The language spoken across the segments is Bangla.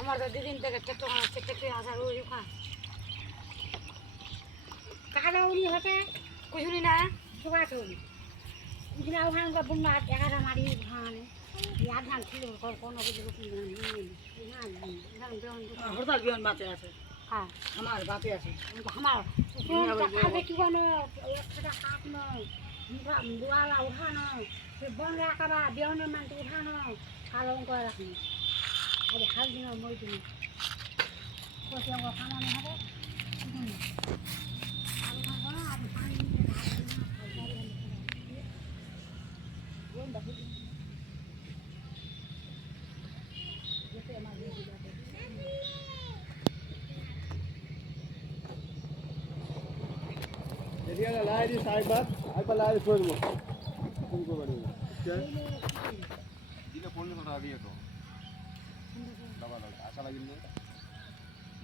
আমার তো দুদিন থেকে ট্রেক্টর আছে ট্রেক্টর আসার ওই ওখান টাকাটা উনি হতে কুচুনি না সবাই চলি কুচুনি ওখানে বন্যা এগারো মারি ওখানে আর ধান ছিল কোনো কিছু হরতাল বিহান বাতে আছে হ্যাঁ আমার বাতে আছে আমার আগে কি কোনো একটা কাটনো দোয়ালা উঠানো বন রাখাবা বিহনের মানটি উঠানো পালন করে রাখুন আর হাল দিন মই দিন কচি অঙ্গ খামানো হবে আলু খাবো না আর পানি देखिए ना लाए दी साइड बात आज पर लाए छोड़ दो तुमको बड़ी क्या दिने फोन में थोड़ा अभी है तो दबा दो आशा लगी नहीं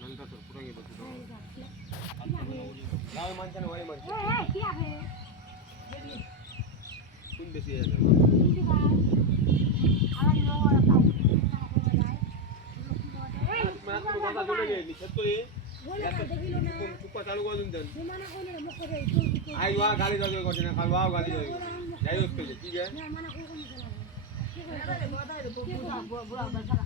नल का तो पूरा ये बस दो लाओ मानते ना वही मानते ए क्या है तुम बेसी है ये बात आवाज लो और बताओ मैं आपको बता दूंगा निश्चित तो ये बोले ना देखिलो ना चुप्पा चालू कर दूं देन माना कोने मुख रे तो आई वहां गाली दो को ना खाल वाओ गाली दो जाइए उस पे ठीक है ना माना कोने चला ठीक है বুড়া বুড়া বেচারা